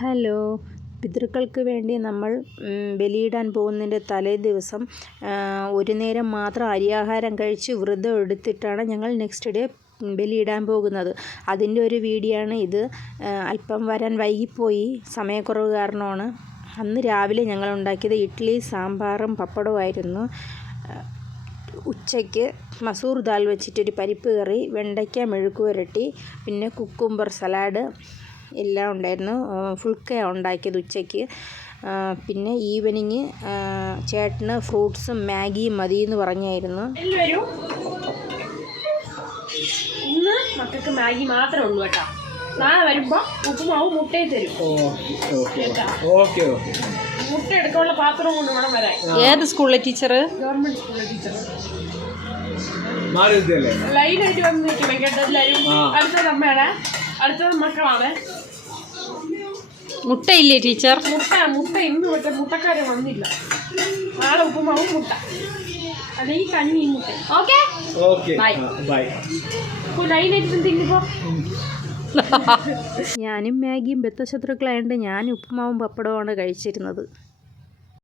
Hello, പിതൃക്കൾക്ക് വേണ്ടി നമ്മൾ ബലിയിടാൻ പോകുന്നതിൻ്റെ തലേ ദിവസം ഒരു നേരം മാത്രം അരിയാഹാരം കഴിച്ച് വ്രതം എടുത്തിട്ടാണ് ഞങ്ങൾ നെക്സ്റ്റ് ഡേ ബലിയിടാൻ പോകുന്നത്. അതിൻ്റെ ഒരു വീഡിയോ ആണ് ഇത്. അല്പം വരാൻ വൈകിപ്പോയി, സമയക്കുറവ് കാരണമാണ്. അന്ന് രാവിലെ ഞങ്ങൾ ഉണ്ടാക്കിയത് ഇഡ്ഡലി, സാമ്പാറും പപ്പടവുമായിരുന്നു. ഉച്ചയ്ക്ക് മസൂർ ദാൽ വെച്ചിട്ടൊരു പരിപ്പ് കറി, വെണ്ടയ്ക്ക മെഴുക്ക് പുരട്ടി, പിന്നെ കുക്കുംബർ സലാഡ് എല്ലാം ഉണ്ടായിരുന്നു. ഫുൾക്കയാണ് ഉണ്ടാക്കിയത് ഉച്ചയ്ക്ക്. പിന്നെ ഈവനിങ് ചേട്ടന് ഫ്രൂട്ട്സും മാഗിയും മതി എന്ന് പറഞ്ഞായിരുന്നു. ഇന്ന് മക്കൾക്ക് മാഗി മാത്രമേ ഉള്ളൂ കേട്ടോ. നാളെ വരുമ്പോൾ ഉപ്പുമാവും മുട്ടയും തരും. മുട്ട എടുക്കാനുള്ള പാത്രം കൊണ്ട് വേണം വരാൻ. ഏത് സ്കൂളിലെ ടീച്ചർ? ഗവൺമെന്റ് സ്കൂളിലെ ടീച്ചർ. ലൈനായിട്ട് വന്ന് നിൽക്കണം കേട്ടോ എല്ലാവരും. അടുത്തത് അമ്മയാണ്, അടുത്തത് മക്കളാണ്. മുട്ടയില്ലേ ടീച്ചർ? മുട്ട ഇന്ന് മറ്റേ മുട്ടക്കാരെ വന്നില്ല. നാളെ ഉപ്പുമാവും മുട്ട, അല്ലെങ്കിൽ കഞ്ഞിയും മുട്ട. Okay bye. ലൈനായിട്ട് തിന്നിപ്പോ. ഞാനും മാഗിയും ബദ്ധശത്രുക്കളായതുകൊണ്ട് ഞാൻ ഉപ്പുമാവും പപ്പടവുമാണ് കഴിച്ചിരുന്നത്.